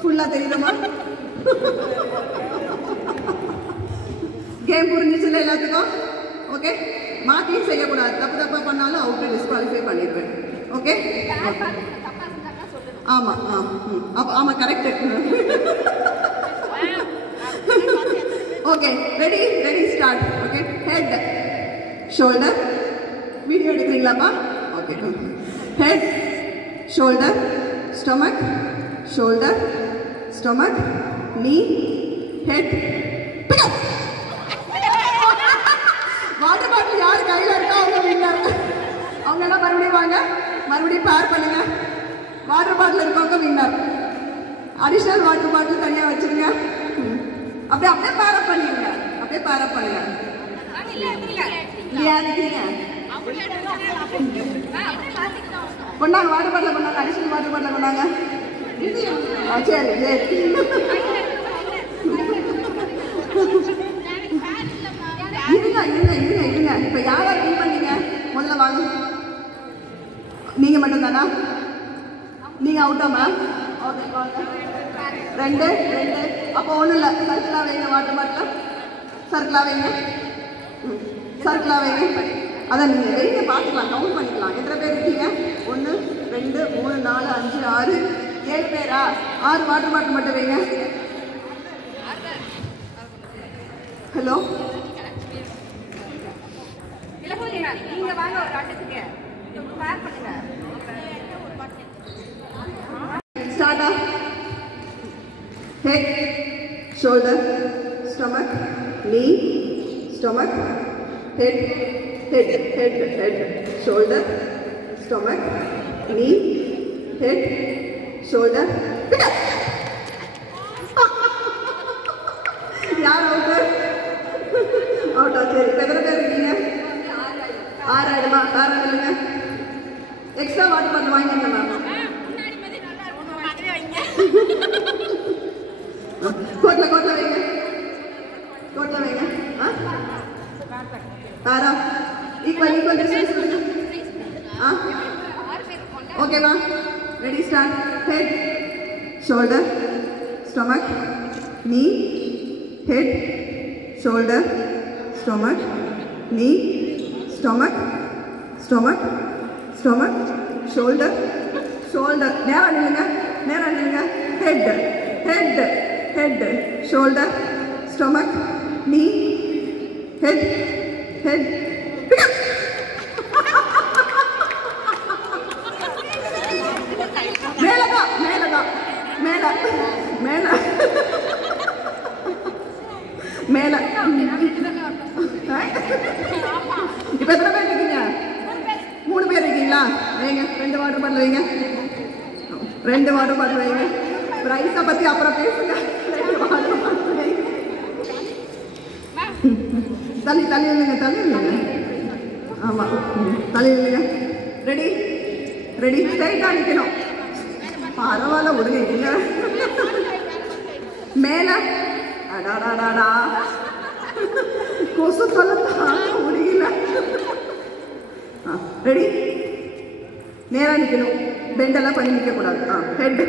ஃபுல்லா தெரியுமா? கேம் புரிஞ்சிச்சுல எல்லாத்துக்கும்? ஓகே, மாற்றியும் செய்யக்கூடாது. தப்பு தப்பாக பண்ணாலும் அவுட் டிஸ்குவாலிஃபை பண்ணிடுவேன். ஓகே, ஆமாம் ஆமாம் correct. Okay, ready start. Okay, head shoulder. Video எடுக்கிறீங்களாப்பா? Okay, head shoulder stomach shoulder stomach knee head. Water bottle யார் கையில் இருக்கோ அவங்க வின்னர். அவங்க எல்லாம் மறுபடியும் வாங்க, மறுபடியும் பேர் பண்ணுங்க. வாட்டர் பாட்டில் இருக்கவங்க வின்னர். அடிஷனல் வாட்டர் பாட்டில் தனியாக வச்சிருங்க. அப்படியே பேரப் பண்ணிடுங்க. அப்படியே பேரப் பண்ணுங்க. கொண்டாங்க வாட்டர் பாட்டில் கொண்டாங்க. அடிஷனல் வாட்டர் பாட்டில் கொண்டாங்க. சரி சரி. இருங்க. இப்ப யாரா வின் பண்ணீங்க? முதல்ல வாங்க. நீங்க மட்டும் தானா? நீங்க அவுட்டா மேம்? ஓகே வாங்க. ரெண்டு. அப்போ ஒன்றும் இல்லை, சர்க்கிளா வைங்க. வாட்டர் பாட்டில் சர்க்கிளா வைங்க. சர்க்கிளா வைங்க. அதான் நீங்கள் வைங்க, பார்த்துக்கலாம், கவுண்ட் பண்ணிக்கலாம். எத்தனை பேர் இருக்கீங்க? 1 2 3 4 5 6 7 பேரா? 6 வாட்டர் பாட்டில் மட்டும் வைங்க. ஹலோ, நீங்க வாங்க ஒரு ஆட்டத்துக்கு. Start. Head shoulder stomach knee stomach head shoulder stomach knee head shoulder. யார் அவுட்டு? அவுட்டா? சரி, எத்தனை பேர் இருக்கீங்க? 6 ஆயிடுமா? வேற இல்லைங்க. எக்ஸ்ட்ரா வாட்டர் பாட்டில் வாங்கிங்க மேம். கோட்டில் வைங்க. கோட்டில் வைங்க. தாரா ஈக்குவல் டிஸ்டன்ஸ் கொடுங்க. ஓகேவா? Ready start. Head shoulder stomach knee head shoulder stomach knee stomach shoulder. நேரா நில்லுங்க. Head shoulder stomach knee head. மேல இப்ப எத்தனை பேர் இருக்கீங்க? 3 பேர் இருக்கீங்களா? வைங்க. 2 வாட்டர் பாட்டில் வைங்க. 2 வாட்டர் பாட்டில் வைங்க. பிரைஸை பத்தி அப்புறம் பேசுங்க. 2 வாட்டர் பாட்டில் வைங்க. தள்ளி இல்லைங்க. ஆமா, தள்ளி இல்லைங்க. ரெடி ஸ்ட்ரைட்டா நிக்கணும். பரவாயில்ல, விடுங்க. இல்ல மேல அடாடாடா கொசு தொலைத்தான் முடியல. ரெடி? நேரா நிக்கணும். பெண்டெல்லாம் பண்ணி நிக்க கூடாது. Head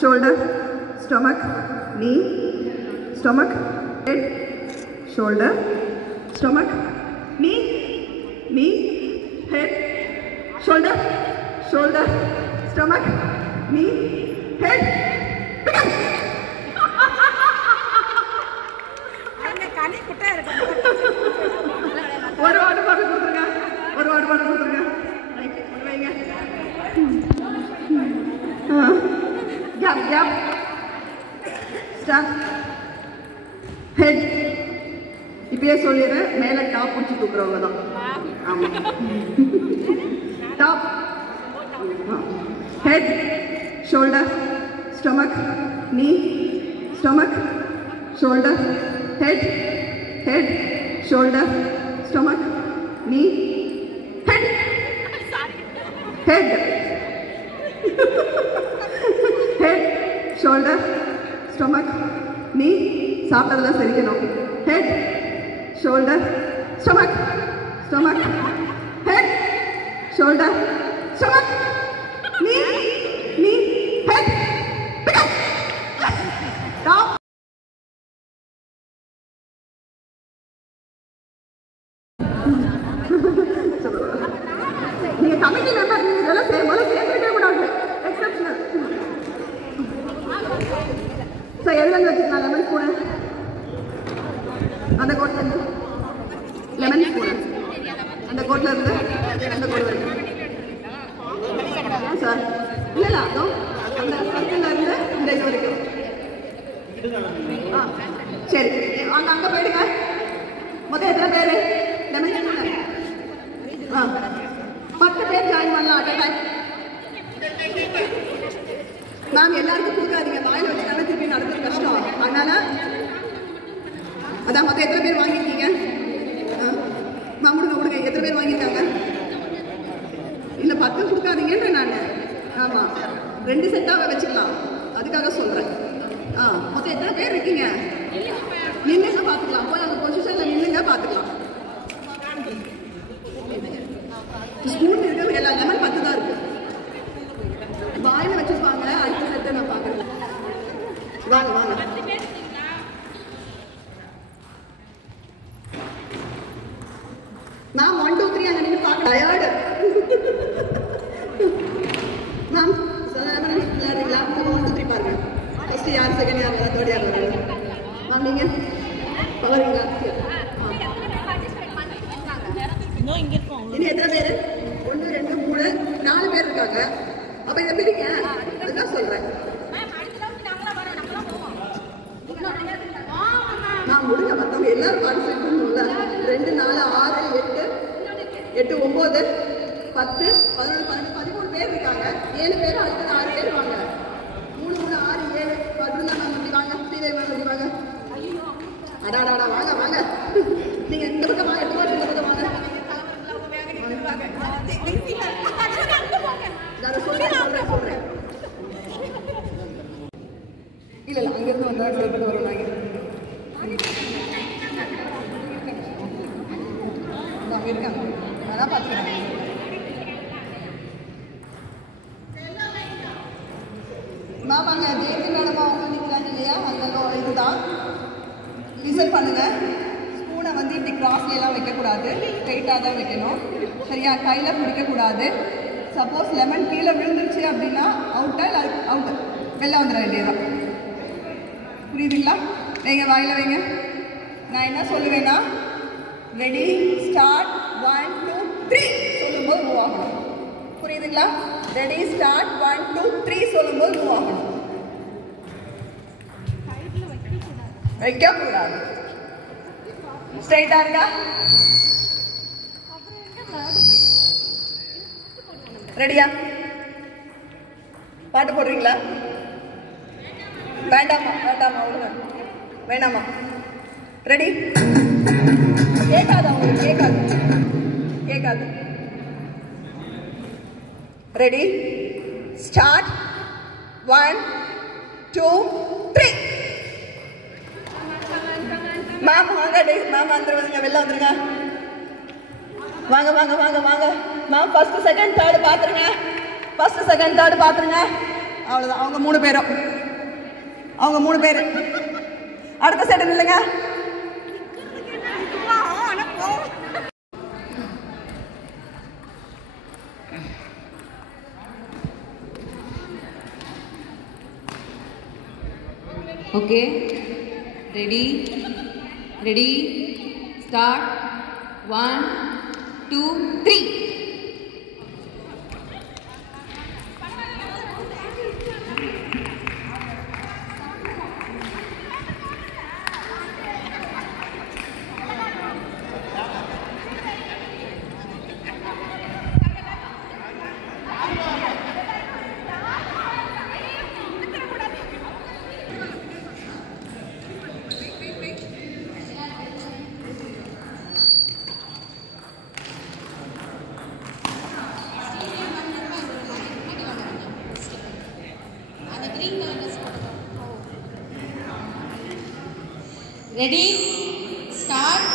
shoulder stomach knee stomach head shoulder stomach knee head shoulder stomach knee head. ஒரு வாட்டர் பாட்டில் கொடுத்துருங்க. Cap start. ஹெட் இப்பயே சொல்லிடுறேன், மேலே டாப் பிடிச்சி தூக்குறவங்க தான். ஆமாம், top. Head shoulder stomach knee stomach shoulder head shoulder stomach knee head. Shoulder stomach knee. சாப்பிட்டதெல்லாம் சரிக்கணும். Head shoulder stomach head shoulder stomach knee head. எதுல இருந்து வச்சுக்கலாம் லெமன் ஸ்பூன் அந்த கோட்ல இருந்து லெமன் ஸ்பூன் அந்த கோட்ல இருந்து அந்த கோட் வரைக்கும் சார் இல்ல அதோ அந்த சர்க்கிள்ல இருந்து இந்த இது வரைக்கும் சரி அங்க அங்க போயிடுங்க மொத்தம் எத்தனை பேரு லெமன் ஸ்பூன் 10 பேர் ஜாயின் பண்ணலாம் அட் டைம் மேம் எல்லாருக்கும் கொடுக்காதீங்க வாயில வச்சுட்டாலும் திருப்பி நடக்கிறது கஷ்டம் அதனால அதான் மொத்தம் எத்தனை பேர் வாங்கியிருக்கீங்க மேம் கொடுங்க எத்தனை பேர் வாங்கியிருக்காங்க இல்லை 10 கொடுக்காதீங்கன்ற நான் ஆமாம் 2 செட்டாக வச்சுக்கலாம் அதுக்காக சொல்கிறேன் மொத்தம் எத்தனை பேர் இருக்கீங்க நின்றுங்க பார்த்துக்கலாம் போய் அங்கே பொசிஷனில் நின்றுங்க பார்த்துக்கலாம் ஸ்பூன் இருக்கு எல்லா லெமன் 10 தான் இருக்கு வாயில வச்சுப்பாங்க அடுத்த செட்டை நான் பார்க்குறேன் வாங்க வாங்க மேம் 1 2 3 அங்கே நின்று பார்க்க டயர்டு மேம் விளையாடுறீங்களா 1 2 3 பாருங்க ஃபர்ஸ்ட் யார் செகண்ட் யார் வர தேர்ட் யார் வர மேம் நீங்கள் பவரிங்களா இனி எத்தனை பேர் 1 2 3 4 பேர் இருக்காங்க அப்ப இதை பிரிங்க அதுதான் சொல்றேன் நான் முடிஞ்ச மற்றவங்க எல்லாரும் பார்ட்டிசிபேட் பண்ணணும்ல 2 4 6 8 9 10 11 12 13 பேர் இருக்காங்க 7 பேர் அடுத்தது 6 பேர் வாங்க 3 3 6 7 11 மேம் இப்படி வாங்க ஸ்ரீதேவி மேம் இப்படி வாங்க அடாடாடா வாங்க வாங்க நீங்க இந்த பக்கம் வாங்க இந்த பக்கம் வாங்க சொல்றேன் இல்ல இல்ல அங்கிருந்து வந்தா செயல்பட்டு வருவாங்க இருக்காங்க அதான் பாத்துக்கிறேன் மாமாங்க ஜெயந்தி மேடமா அவங்க நிற்கிறாங்க இல்லையா அந்த இதுதான் லிசன் பண்ணுங்க ஸ்பூனை வந்து இப்படி கிராஸ்ல எல்லாம் வைக்கக்கூடாது ஸ்ட்ரைட்டாக தான் வைக்கணும் சரியா கையில் பிடிக்கக்கூடாது சப்போஸ் லெமன் கீழே விழுந்துருச்சு அப்படின்னா அவுட்டா இல்லை அவுட்டு வெளில வந்துட வேண்டியதுதான் புரியுதுங்களா வைங்க வாயில் வைங்க நான் என்ன சொல்லுவேன்னா ரெடி ஸ்டார்ட் 1 2 3 சொல்லும்போது மூவ் ஆகணும் புரியுதுங்களா ரெடி ஸ்டார்ட் 1 2 3 சொல்லும்போது மூவ் ஆகணும் வைக்கக்கூடாது ஸ்ட்ரைட்டா இருக்கா ரெடியா பாட்டு போடுறீங்களா வேண்டாமா வேண்டாமா அவ்வளோ வேண்டாமா ரெடி கேட்காது அவங்களுக்கு கேட்காது கேட்காது ரெடி ஸ்டார்ட் 1 2 3 மேம் வாங்க மேம் வந்துருவாங்க வெளில வந்துருங்க வாங்க வாங்க வாங்க வாங்க மேம் ஃபர்ஸ்ட் செகண்ட் தேர்டு பார்த்துருங்க ஃபர்ஸ்ட் செகண்ட் தேர்டு பார்த்துருங்க அவ்வளோதான் அவங்க 3 பேரும் அவங்க 3 பேர் அடுத்த செட் இல்லைங்க okay ready ready start 1 2 3 Ready? Start.